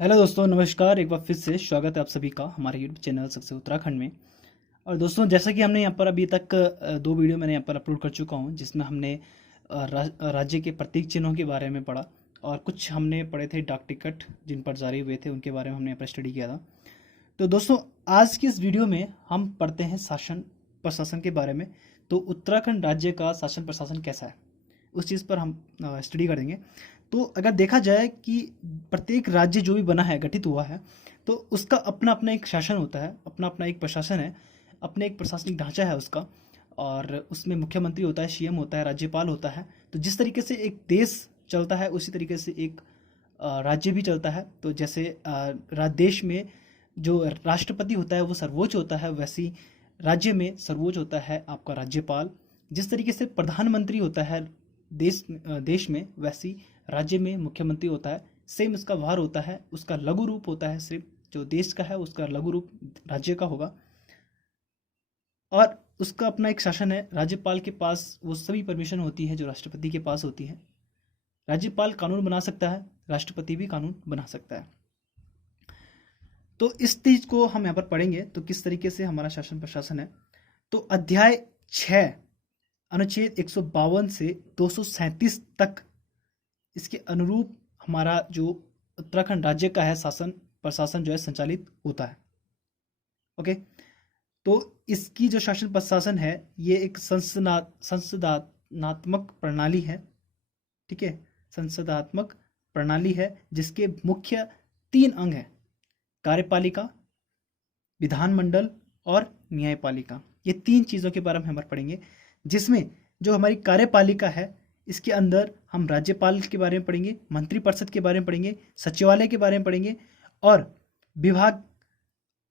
Hello दोस्तों, नमस्कार। एक बार फिर से स्वागत है आप सभी का हमारे यूट्यूब चैनल सक्सेस उत्तराखंड में। और दोस्तों, जैसा कि हमने यहाँ पर अभी तक दो वीडियो मैंने यहाँ पर अपलोड कर चुका हूँ, जिसमें हमने राज्य के प्रतीक चिन्हों के बारे में पढ़ा और कुछ हमने पढ़े थे डाक टिकट जिन पर जारी हुए थे उनके बारे में हमने यहाँ पर स्टडी किया था। तो दोस्तों, आज की इस वीडियो में हम पढ़ते हैं शासन प्रशासन के बारे में। तो उत्तराखंड राज्य का शासन प्रशासन कैसा है उस चीज़ पर हम स्टडी करेंगे। तो अगर देखा जाए कि प्रत्येक राज्य जो भी बना है, गठित हुआ है, तो उसका अपना अपना एक शासन होता है, अपना अपना एक प्रशासन है, अपने एक प्रशासनिक ढांचा है उसका। और उसमें मुख्यमंत्री होता है, सीएम होता है, राज्यपाल होता है। तो जिस तरीके से एक देश चलता है उसी तरीके से एक राज्य भी चलता है। तो जैसे देश में जो राष्ट्रपति होता है वो सर्वोच्च होता है, वैसी राज्य में सर्वोच्च होता है आपका राज्यपाल। जिस तरीके से प्रधानमंत्री होता है देश में, वैसी राज्य में मुख्यमंत्री होता है। सेम इसका भार होता है, उसका लघु रूप होता है, सिर्फ जो देश का है उसका लघु रूप राज्य का होगा। और उसका अपना एक शासन है। राज्यपाल के पास वो सभी परमिशन होती है जो राष्ट्रपति के पास होती है। राज्यपाल कानून बना सकता है, राष्ट्रपति भी कानून बना सकता है। तो इस चीज को हम यहाँ पर पढ़ेंगे तो किस तरीके से हमारा शासन प्रशासन है। तो अध्याय 6 अनुच्छेद 152 से 237 तक इसके अनुरूप हमारा जो उत्तराखंड राज्य का है शासन प्रशासन जो है संचालित होता है। ओके। तो इसकी जो शासन प्रशासन है ये एक संसदात्मक प्रणाली है। ठीक है, संसदात्मक प्रणाली है जिसके मुख्य 3 अंग हैं: कार्यपालिका, विधानमंडल और न्यायपालिका। ये 3 चीज़ों के बारे में हम पढ़ेंगे, जिसमें जो हमारी कार्यपालिका है इसके अंदर हम राज्यपाल के बारे में पढ़ेंगे, मंत्रिपरिषद के बारे में पढ़ेंगे, सचिवालय के बारे में पढ़ेंगे और विभाग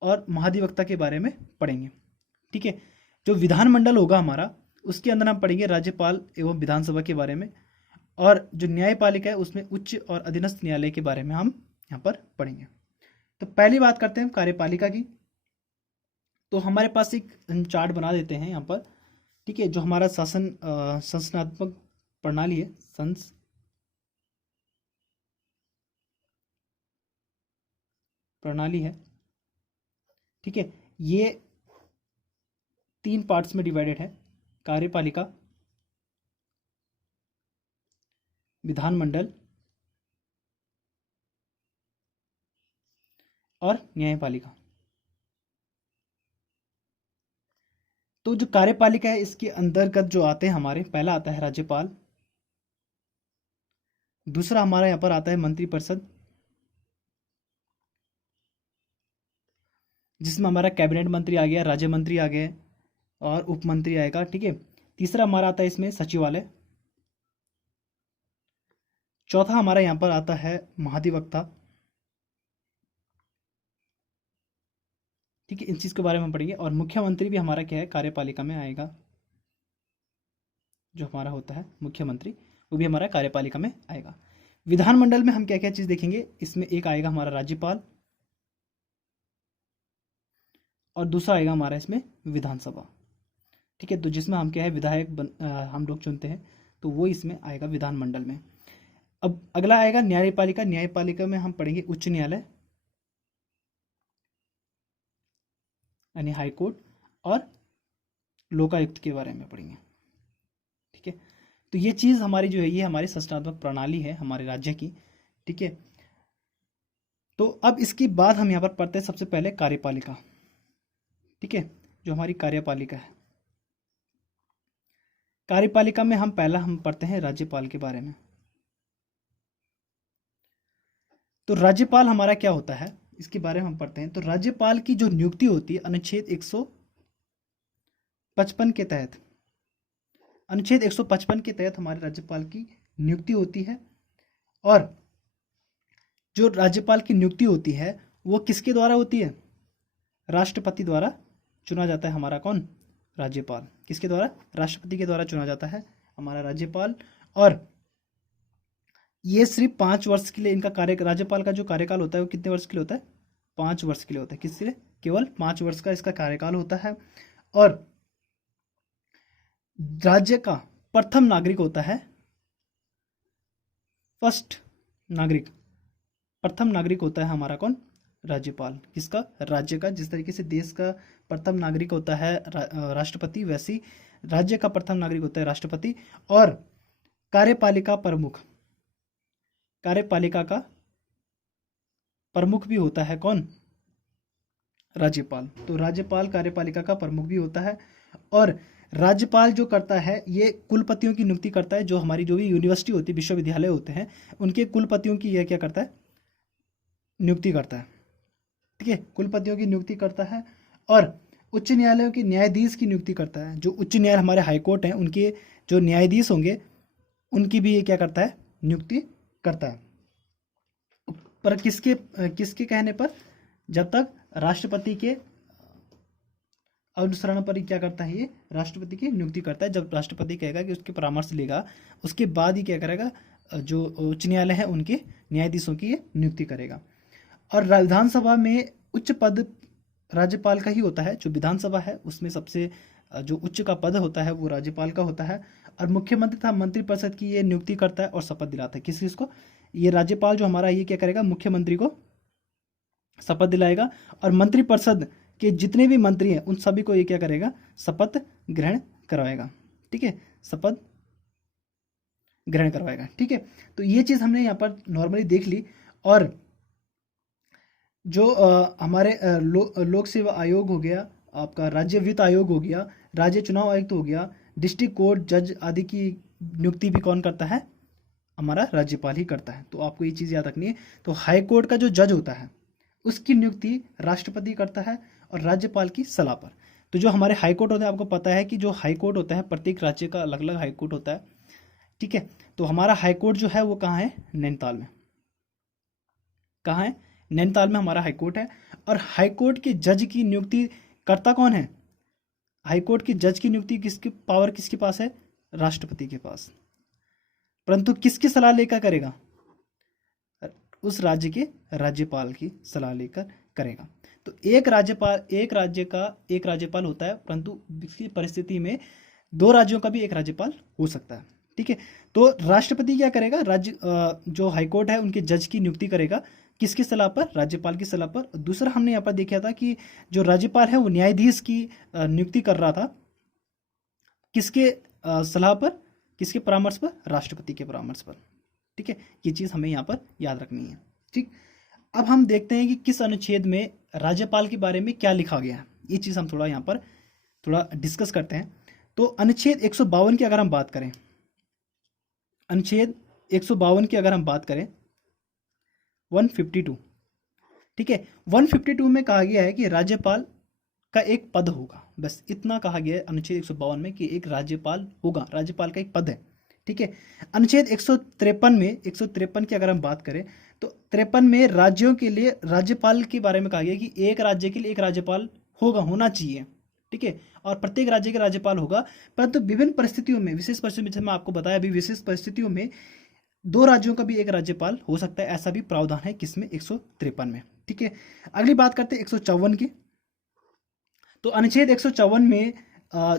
और महाधिवक्ता के बारे में पढ़ेंगे। ठीक है। जो विधानमंडल होगा हमारा, उसके अंदर हम पढ़ेंगे राज्यपाल एवं विधानसभा के बारे में। और जो न्यायपालिका है उसमें उच्च और अधीनस्थ न्यायालय के बारे में हम यहाँ पर पढ़ेंगे। तो पहली बात करते हैं कार्यपालिका की। तो हमारे पास एक चार्ट बना देते हैं यहाँ पर। ठीक है, जो हमारा संसनात्मक प्रणाली है, प्रणाली है। ठीक है, ये 3 पार्ट्स में डिवाइडेड है: कार्यपालिका, विधानमंडल और न्यायपालिका। तो जो कार्यपालिका है इसके अंतर्गत जो आते हैं हमारे, पहला आता है राज्यपाल, दूसरा हमारा यहाँ पर आता है मंत्रिपरिषद, जिसमें हमारा कैबिनेट मंत्री आ गया, राज्य मंत्री आ गए और उप मंत्री आएगा। ठीक है। तीसरा हमारा आता है इसमें सचिवालय। चौथा हमारा यहाँ पर आता है महाधिवक्ता। ठीक है, इन चीज़ के बारे में हम पढ़ेंगे। और मुख्यमंत्री भी हमारा क्या है, कार्यपालिका में आएगा। जो हमारा होता है मुख्यमंत्री, वो भी हमारा कार्यपालिका में आएगा। विधानमंडल में हम क्या क्या चीज़ देखेंगे, इसमें एक आएगा हमारा राज्यपाल और दूसरा आएगा हमारा इसमें विधानसभा। ठीक है, तो जिसमें हम क्या है हम लोग चुनते हैं, तो वो इसमें आएगा विधानमंडल में। अब अगला आएगा न्यायपालिका। न्यायपालिका में हम पढ़ेंगे उच्च न्यायालय यानी हाई कोर्ट और लोकायुक्त के बारे में पढ़ेंगे। ठीक है, तो ये चीज़ हमारी जो है ये हमारी संस्थात्मक प्रणाली है हमारे राज्य की। ठीक है, तो अब इसके बाद हम यहाँ पर पढ़ते हैं सबसे पहले कार्यपालिका। ठीक है, जो हमारी कार्यपालिका है, कार्यपालिका में हम पढ़ते हैं राज्यपाल के बारे में। तो राज्यपाल हमारा क्या होता है इसके बारे में हम पढ़ते हैं। तो राज्यपाल की जो नियुक्ति होती है अनुच्छेद 155 के तहत, अनुच्छेद 155 के तहत हमारे राज्यपाल की नियुक्ति होती है। और जो राज्यपाल की नियुक्ति होती है वो किसके द्वारा होती है, राष्ट्रपति द्वारा चुना जाता है हमारा कौन, राज्यपाल। किसके द्वारा, राष्ट्रपति के द्वारा चुना जाता है हमारा राज्यपाल। और ये सिर्फ 5 वर्ष के लिए इनका कार्य, राज्यपाल का जो कार्यकाल होता है वो कितने वर्ष के लिए होता है, 5 वर्ष के लिए होता है। किसके लिए, केवल 5 वर्ष का इसका कार्यकाल होता है। और राज्य का प्रथम नागरिक होता है, फर्स्ट नागरिक प्रथम नागरिक होता है हमारा कौन? राज्यपाल। किसका? राज्य का। जिस तरीके से देश का प्रथम नागरिक होता है राष्ट्रपति, वैसी राज्य का प्रथम नागरिक होता है राष्ट्रपति। और कार्यपालिका प्रमुख, कार्यपालिका का प्रमुख भी होता है कौन? राज्यपाल। तो राज्यपाल कार्यपालिका का प्रमुख भी होता है। और राज्यपाल जो करता है ये कुलपतियों की नियुक्ति करता है। जो हमारी जो भी यूनिवर्सिटी होती है, विश्वविद्यालय होते हैं, उनके कुलपतियों की यह क्या करता है? नियुक्ति करता है। ठीक है, कुलपतियों की नियुक्ति करता है। और उच्च न्यायालयों के न्यायाधीश की नियुक्ति करता है। जो उच्च न्यायालय हमारे हाईकोर्ट हैं, उनके जो न्यायाधीश होंगे उनकी भी ये क्या करता है? नियुक्ति करता है। पर किसके किसके कहने पर? जब तक राष्ट्रपति के अनुसरण पर ही क्या करता है? ये राष्ट्रपति की नियुक्ति करता है। जब राष्ट्रपति कहेगा कि उसके परामर्श लेगा, उसके बाद ही क्या करेगा? जो उच्च न्यायालय है उनके न्यायाधीशों की ये नियुक्ति करेगा। और विधानसभा में उच्च पद राज्यपाल का ही होता है। जो विधानसभा है उसमें सबसे जो उच्च का पद होता है वो राज्यपाल का होता है। और मुख्यमंत्री तथा मंत्रिपरिषद की ये नियुक्ति करता है और शपथ दिलाता है। किस किस को? ये राज्यपाल जो हमारा ये क्या करेगा? मुख्यमंत्री को शपथ दिलाएगा। और मंत्रिपरिषद के जितने भी मंत्री हैं उन सभी को ये क्या करेगा? शपथ ग्रहण करवाएगा। ठीक है, शपथ ग्रहण करवाएगा। ठीक है, तो ये चीज़ हमने यहाँ पर नॉर्मली देख ली। और जो हमारे लोक सेवा आयोग हो गया, आपका राज्य वित्त आयोग हो गया, राज्य चुनाव आयुक्त हो गया, डिस्ट्रिक्ट कोर्ट जज आदि की नियुक्ति भी कौन करता है? हमारा राज्यपाल ही करता है। तो आपको ये चीज़ याद रखनी है। तो हाई कोर्ट का जो जज होता है उसकी नियुक्ति राष्ट्रपति करता है और राज्यपाल की सलाह पर। तो जो हमारे हाई कोर्ट होते हैं, आपको पता है कि जो हाई कोर्ट होता है प्रत्येक राज्य का अलग अलग हाई कोर्ट होता है। ठीक है, तो हमारा हाई कोर्ट जो है वो कहाँ है? नैनीताल में। कहाँ है? नैनीताल में हमारा हाई कोर्ट है। और हाई कोर्ट के जज की नियुक्ति करता कौन है? हाई कोर्ट के जज की नियुक्ति किसकी पावर किसके पास है? राष्ट्रपति के पास। परंतु किसकी सलाह लेकर करेगा? उस राज्य के राज्यपाल की सलाह लेकर करेगा। तो एक राज्यपाल होता है, परंतु किसी परिस्थिति में दो राज्यों का भी एक राज्यपाल हो सकता है। ठीक है, तो राष्ट्रपति क्या करेगा? जो हाईकोर्ट है उनके जज की नियुक्ति करेगा। किसकी सलाह पर? राज्यपाल की सलाह पर। दूसरा हमने यहाँ पर देखा था कि जो राज्यपाल है वो न्यायाधीश की नियुक्ति कर रहा था। किसके सलाह पर? किसके परामर्श पर? राष्ट्रपति के परामर्श पर। ठीक है, ये चीज़ हमें यहाँ पर याद रखनी है। ठीक, अब हम देखते हैं कि किस अनुच्छेद में राज्यपाल के बारे में क्या लिखा गया है। ये चीज़ हम थोड़ा यहाँ पर थोड़ा डिस्कस करते हैं। तो अनुच्छेद 152 की अगर हम बात करें, अनुच्छेद 152 की अगर हम बात करें 152, ठीक है, 152 में कहा गया है कि राज्यपाल का एक पद होगा। बस इतना कहा गया है अनुच्छेद 152 में कि एक राज्यपाल होगा, राज्यपाल का एक पद है। ठीक है, अनुच्छेद 153 की अगर हम बात करें तो 53 में राज्यों के लिए राज्यपाल के बारे में कहा गया कि एक राज्य के लिए एक राज्यपाल होना चाहिए। ठीक है, और प्रत्येक राज्य का राज्यपाल होगा। परंतु विभिन्न परिस्थितियों में, विशेष परिस्थितियों में, मैं आपको बताया अभी, विशेष परिस्थितियों में दो राज्यों का भी एक राज्यपाल हो सकता है। ऐसा भी प्रावधान है किसमें? 153 में। ठीक है, अगली बात करते हैं 154 की। तो अनुच्छेद 154 में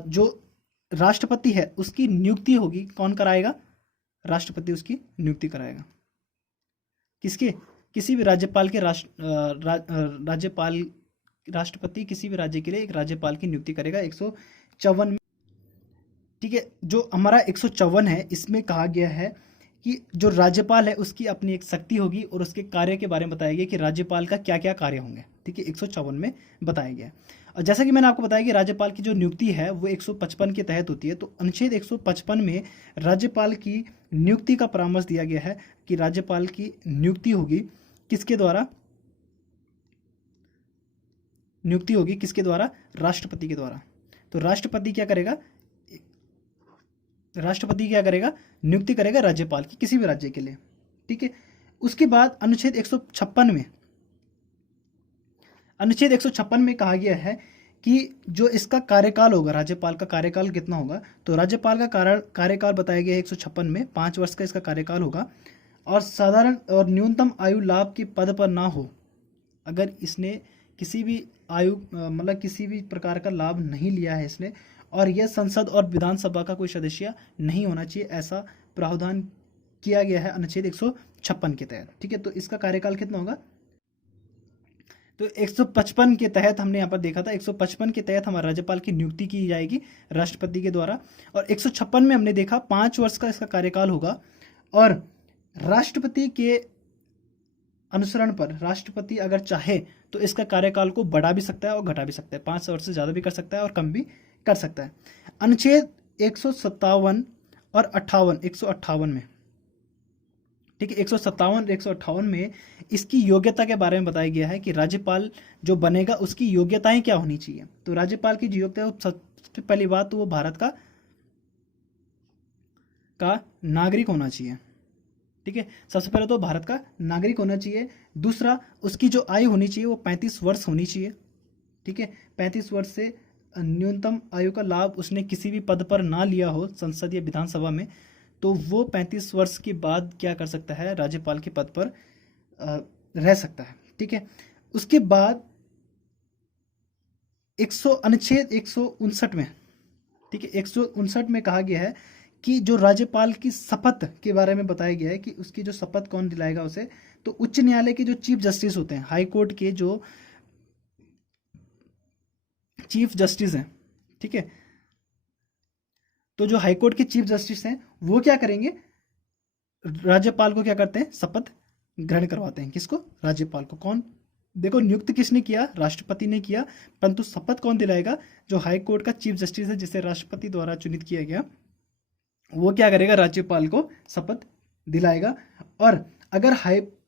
जो राष्ट्रपति है उसकी नियुक्ति होगी। कौन कराएगा? राष्ट्रपति उसकी नियुक्ति कराएगा। किसके? किसी भी राज्यपाल के राष्ट्रपति किसी भी राज्य के लिए एक राज्यपाल की नियुक्ति करेगा 154 में। ठीक है, जो हमारा 154 है इसमें कहा गया है कि जो राज्यपाल है उसकी अपनी एक शक्ति होगी और उसके कार्य के बारे में बताया गया कि राज्यपाल का क्या क्या कार्य होंगे। ठीक है, 154 में बताया गया। और जैसा कि मैंने आपको बताया कि राज्यपाल की जो नियुक्ति है वो 155 के तहत होती है। तो अनुच्छेद 155 में राज्यपाल की नियुक्ति का परामर्श दिया गया है कि राज्यपाल की नियुक्ति होगी किसके द्वारा? नियुक्ति होगी किसके द्वारा? राष्ट्रपति के द्वारा। तो राष्ट्रपति क्या करेगा? नियुक्ति करेगा राज्यपाल की किसी भी राज्य के लिए। ठीक है, उसके बाद अनुच्छेद 156 में कहा गया है कि जो इसका कार्यकाल होगा, राज्यपाल का कार्यकाल कितना होगा? तो राज्यपाल का कार्यकाल बताया गया है 156 में 5 वर्ष का इसका कार्यकाल होगा। और साधारण और न्यूनतम आयु लाभ के पद पर ना हो। अगर इसने किसी भी आयु मतलब किसी भी प्रकार का लाभ नहीं लिया है इसने, और यह संसद और विधानसभा का कोई सदस्य नहीं होना चाहिए, ऐसा प्रावधान किया गया है अनुच्छेद 156 के तहत। ठीक है, तो इसका कार्यकाल कितना होगा? तो 155 के तहत हमने यहाँ पर देखा था, 155 के तहत हमारे राज्यपाल की नियुक्ति की जाएगी राष्ट्रपति के द्वारा, और 156 में हमने देखा 5 वर्ष का इसका कार्यकाल होगा। और राष्ट्रपति के अनुसरण पर राष्ट्रपति अगर चाहे तो इसका कार्यकाल को बढ़ा भी सकता है और घटा भी सकता है, 5 वर्ष से ज़्यादा भी कर सकता है और कम भी कर सकता है। अनुच्छेद 157 और 58, 158 में, ठीक है, 157 158 में इसकी योग्यता के बारे में बताया गया है कि राज्यपाल जो बनेगा उसकी योग्यताएं क्या होनी चाहिए। तो राज्यपाल की जो योग्यता है, सबसे पहली बात तो वो भारत का नागरिक होना चाहिए। ठीक है, सबसे पहले तो भारत का नागरिक होना चाहिए। दूसरा, उसकी जो आयु होनी चाहिए वो 35 वर्ष होनी चाहिए। ठीक है, 35 वर्ष से न्यूनतम आयु का लाभ उसने किसी भी पद पर ना लिया हो संसद या विधानसभा में, तो वो 35 वर्ष के बाद क्या कर सकता है, राज्यपाल के पद पर रह सकता है। ठीक है, उसके बाद अनुच्छेद 159 में, ठीक है, 159 में कहा गया है कि जो राज्यपाल की शपथ के बारे में बताया गया है कि उसकी जो शपथ कौन दिलाएगा उसे, तो उच्च न्यायालय के जो चीफ जस्टिस होते हैं, हाई कोर्ट के जो चीफ जस्टिस हैं, ठीक है, तो जो हाई कोर्ट के चीफ जस्टिस हैं वो क्या करेंगे, राज्यपाल को क्या करते हैं, शपथ ग्रहण करवाते हैं। किसको? राज्यपाल को। कौन? देखो, नियुक्त किसने किया? राष्ट्रपति ने किया, परंतु शपथ कौन दिलाएगा? जो हाई कोर्ट का चीफ जस्टिस है जिसे राष्ट्रपति द्वारा चुनित किया गया, वो क्या करेगा, राज्यपाल को शपथ दिलाएगा। और अगर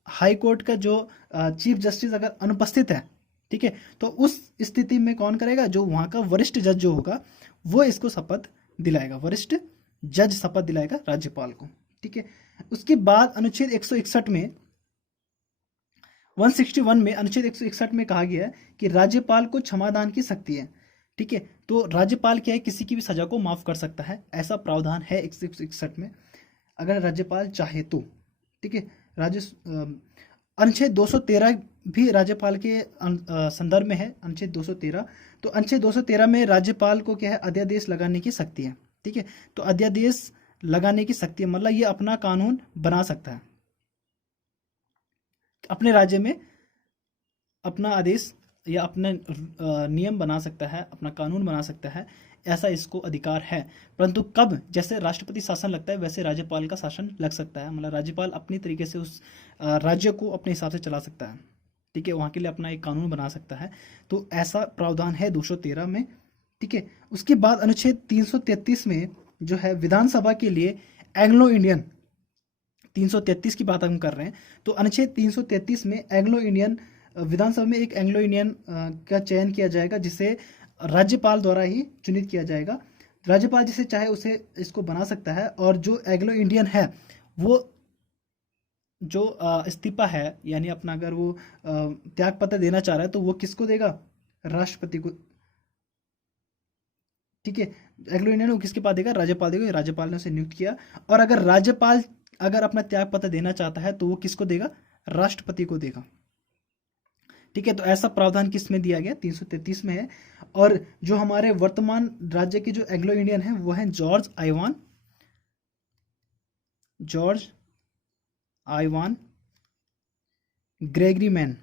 हाई कोर्ट का जो चीफ जस्टिस अगर अनुपस्थित है, ठीक है, तो उस स्थिति में कौन करेगा, जो वहाँ का वरिष्ठ जज जो होगा वो इसको शपथ दिलाएगा, वरिष्ठ जज शपथ दिलाएगा राज्यपाल को। ठीक है, उसके बाद अनुच्छेद 161 में 161 में अनुच्छेद 161 में कहा गया है कि राज्यपाल को क्षमादान की शक्ति है। ठीक है, तो राज्यपाल क्या है, किसी की भी सजा को माफ कर सकता है, ऐसा प्रावधान है 161 में, अगर राज्यपाल चाहे तो। ठीक है, अनुच्छेद 213 भी राज्यपाल के संदर्भ में है, अनुच्छेद 213। तो अनुच्छेद 213 में राज्यपाल को क्या है, अध्यादेश लगाने की शक्ति है। ठीक है, तो अध्यादेश लगाने की शक्ति है, मतलब ये अपना कानून बना सकता है, अपने राज्य में अपना आदेश या अपना नियम बना सकता है, अपना कानून बना सकता है, ऐसा इसको अधिकार है। परंतु कब, जैसे राष्ट्रपति शासन लगता है वैसे राज्यपाल का शासन लग सकता है, मतलब राज्यपाल अपनी तरीके से उस राज्य को अपने हिसाब से चला सकता है। ठीक है, वहाँ के लिए अपना एक कानून बना सकता है, तो ऐसा प्रावधान है 213 में। ठीक है, उसके बाद अनुच्छेद 333 में जो है विधानसभा के लिए एंग्लो इंडियन, 333 की बात हम कर रहे हैं, तो अनुच्छेद 333 में एंग्लो इंडियन, विधानसभा में एक एंग्लो इंडियन का चयन किया जाएगा जिसे राज्यपाल द्वारा ही चुनित किया जाएगा। राज्यपाल जिसे चाहे उसे इसको बना सकता है, और जो एंग्लो इंडियन है वो जो इस्तीफा है, यानी अपना अगर वो त्याग पत्र देना चाह रहा है तो वो किसको देगा, राष्ट्रपति को। ठीक है, एंग्लो इंडियन वो किसके पास देगा, राज्यपाल देगा, राज्यपाल ने उसे नियुक्त किया। और अगर राज्यपाल अगर अपना त्याग पत्र देना चाहता है तो वो किसको देगा, राष्ट्रपति को देगा। ठीक है, तो ऐसा प्रावधान किस में दिया गया, 333 में है। और जो हमारे वर्तमान राज्य के जो एंग्लो इंडियन है वो है जॉर्ज आइवान ग्रेगरी मैन।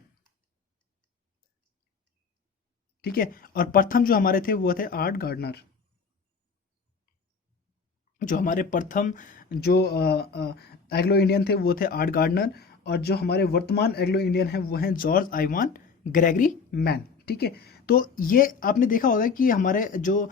ठीक है, और प्रथम जो हमारे थे वो थे आर्ट गार्डनर। जो हमारे प्रथम जो एंग्लो इंडियन थे वो थे आर्ट गार्डनर, और जो हमारे वर्तमान एंग्लो इंडियन है वो हैं जॉर्ज आइवान ग्रेगरी मैन। ठीक है, तो ये आपने देखा होगा कि हमारे जो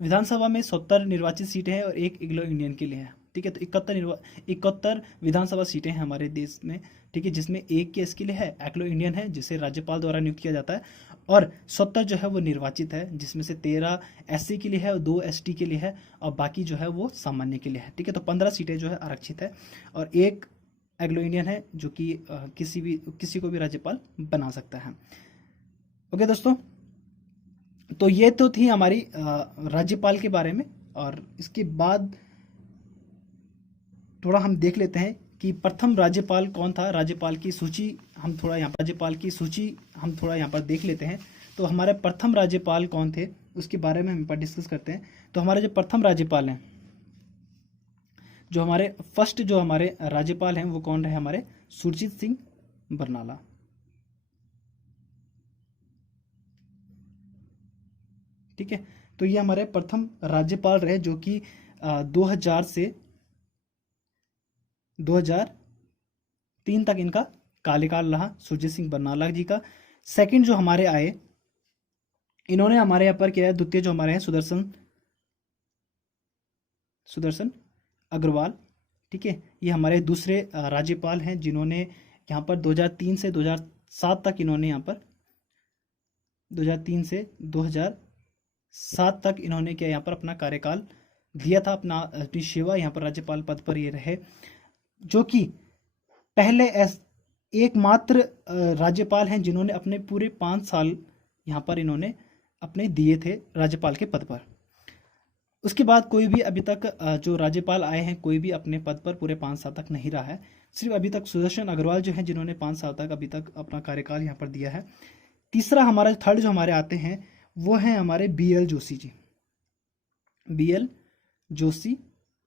विधानसभा में 70 निर्वाचित सीटें हैं और एक एंग्लो इंडियन के लिए है। ठीक है, तो 71 विधानसभा सीटें हैं हमारे देश में। ठीक है, जिसमें एक के इसके लिए है, एंग्लो इंडियन है जिसे राज्यपाल द्वारा नियुक्त किया जाता है, और 70 जो है वो निर्वाचित है, जिसमें से 13 एससी के लिए है और 2 एसटी के लिए है, और बाकी जो है वो सामान्य के लिए है। ठीक है, तो 15 सीटें जो है आरक्षित है, और एक एंग्लो इंडियन है जो कि किसी को भी राज्यपाल बना सकता है। ओके दोस्तों, तो ये तो थी हमारी राज्यपाल के बारे में। और इसके बाद थोड़ा हम देख लेते हैं कि प्रथम राज्यपाल कौन था। राज्यपाल की सूची हम थोड़ा यहाँ पर देख लेते हैं। तो हमारे प्रथम राज्यपाल कौन थे उसके बारे में हम पर डिस्कस करते हैं। तो हमारे जो प्रथम राज्यपाल हैं, जो हमारे फर्स्ट जो हमारे राज्यपाल हैं वो कौन रहे? हमारे सुरजीत सिंह बरनाला। ठीक है, तो ये हमारे प्रथम राज्यपाल रहे जो कि 2000 से 2003 तक इनका कार्यकाल रहा, सुरजीत सिंह बरनाला जी का। सेकंड जो हमारे आए, इन्होंने हमारे यहाँ पर क्या है, द्वितीय जो हमारे हैं सुदर्शन अग्रवाल। ठीक है, ये हमारे दूसरे राज्यपाल हैं जिन्होंने यहाँ पर 2003 से 2007 तक इन्होंने यहाँ पर 2003 से 2007 तक इन्होंने क्या यहाँ पर अपना कार्यकाल दिया था, अपनी सेवा यहाँ पर राज्यपाल पद पर ये रहे, जो कि पहले एकमात्र राज्यपाल हैं जिन्होंने अपने पूरे 5 साल यहाँ पर इन्होंने अपने दिए थे राज्यपाल के पद पर। उसके बाद कोई भी अभी तक जो राज्यपाल आए हैं कोई भी अपने पद पर पूरे 5 साल तक नहीं रहा है। सिर्फ अभी तक सुदर्शन अग्रवाल जो है जिन्होंने 5 साल तक अभी तक अपना कार्यकाल यहाँ पर दिया है। तीसरा हमारा थर्ड जो हमारे आते हैं वो हैं हमारे BL जोशी जी, BL जोशी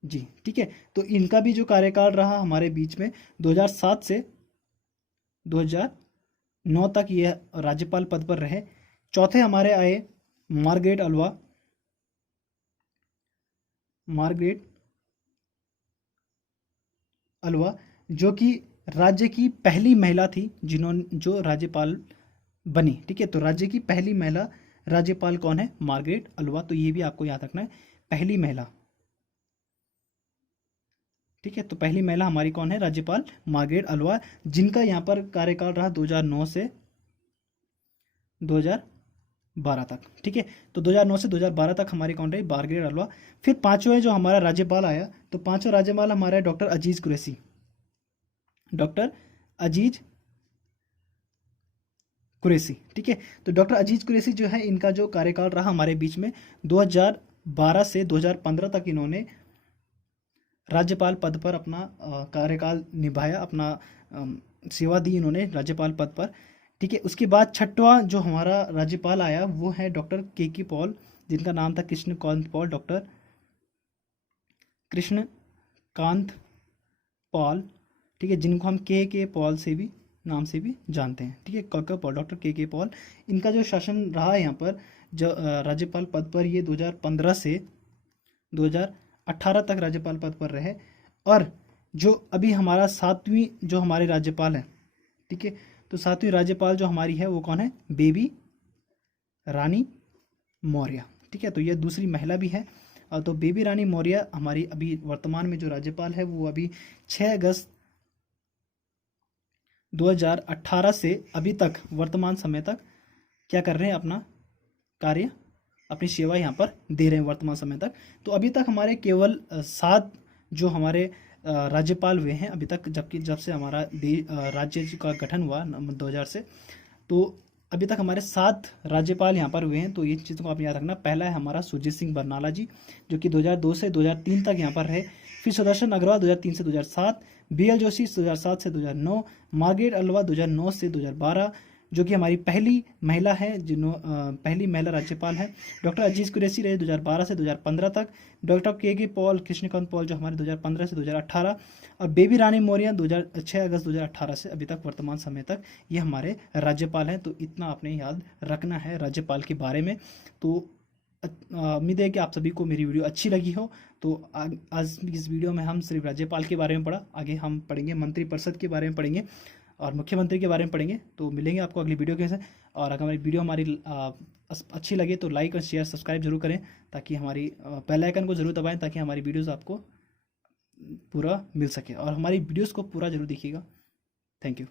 जी। ठीक है, तो इनका भी जो कार्यकाल रहा हमारे बीच में 2007 से 2009 तक ये राज्यपाल पद पर रहे। चौथे हमारे आए मार्गरेट अल्वा जो कि राज्य की पहली महिला थी जो राज्यपाल बनी। ठीक है, तो राज्य की पहली महिला राज्यपाल कौन है? Margaret Alva. तो ये भी आपको याद रखना है, पहली महिला। ठीक है, तो पहली महिला हमारी कौन है? राज्यपाल मार्गरेट अल्वा, जिनका यहाँ पर कार्यकाल रहा 2009 से 2012 तक। ठीक है, तो 2009 से 2012 तक हमारी कौन रही? Margaret Alva. फिर पांचवें जो हमारा राज्यपाल आया, तो पांचवा राज्यपाल हमारा डॉक्टर अजीज कुरैशी, डॉक्टर अजीज कुरैशी। ठीक है, तो डॉक्टर अजीज कुरैशी जो है इनका जो कार्यकाल रहा हमारे बीच में 2012 से 2015 तक इन्होंने राज्यपाल पद पर अपना कार्यकाल निभाया, अपना सेवा दी इन्होंने राज्यपाल पद पर। ठीक है, उसके बाद छठवां जो हमारा राज्यपाल आया वो है डॉक्टर के पॉल, जिनका नाम था Krishnakant Paul, doctor Krishnakant Paul. ठीक है, जिनको हम के पॉल से भी नाम से भी जानते हैं। ठीक है, पॉल, डॉक्टर के पॉल। इनका जो शासन रहा यहाँ पर जो राज्यपाल पद पर, ये 2015 से 2018 तक राज्यपाल पद पर रहे। और जो अभी हमारा 7वीं जो हमारे राज्यपाल है, ठीक है, तो 7वीं राज्यपाल जो हमारी है वो कौन है? बेबी रानी मौर्य। ठीक है, तो यह दूसरी महिला भी है। तो बेबी रानी मौर्य हमारी अभी वर्तमान में जो राज्यपाल है वो अभी 6 अगस्त 2018 से अभी तक वर्तमान समय तक क्या कर रहे हैं? अपना कार्य, अपनी सेवा यहाँ पर दे रहे हैं वर्तमान समय तक। तो अभी तक हमारे केवल 7 जो हमारे राज्यपाल हुए हैं अभी तक, जबकि जब से हमारा राज्य का गठन हुआ 2000 से, तो अभी तक हमारे 7 राज्यपाल यहाँ पर हुए हैं। तो ये चीज़ को आप याद रखना। पहला है हमारा सुरजीत सिंह बरनाला जी, जो कि 2002 से 2003 तक यहाँ पर रहे। फिर सुदर्शन अग्रवाल 2003 से 2007, BL जोशी 2007 से 2009, मार्गरेट अल्वा 2009 से 2012, जो कि हमारी पहली महिला है, पहली महिला राज्यपाल है। डॉक्टर अजीज कुरैशी रहे 2012 से 2015 तक। डॉक्टर के पॉल, कृष्णकांत पॉल जो हमारे 2015 से 2018, और बेबी रानी मौर्य 6 अगस्त 2018 से अभी तक वर्तमान समय तक ये हमारे राज्यपाल हैं। तो इतना आपने याद रखना है राज्यपाल के बारे में। तो उम्मीद है कि आप सभी को मेरी वीडियो अच्छी लगी हो। तो आज इस वीडियो में हम सिर्फ राज्यपाल के बारे में पढ़ा, आगे हम पढ़ेंगे मंत्रिपरिषद के बारे में पढ़ेंगे और मुख्यमंत्री के बारे में पढ़ेंगे। तो मिलेंगे आपको अगली वीडियो के साथ। और अगर हमारी वीडियो अच्छी लगे तो लाइक और शेयर सब्सक्राइब जरूर करें, ताकि हमारी बेल आइकन को जरूर दबाएं, ताकि हमारी वीडियोस आपको पूरा मिल सके, और हमारी वीडियोस को पूरा जरूर देखिएगा। Thank you.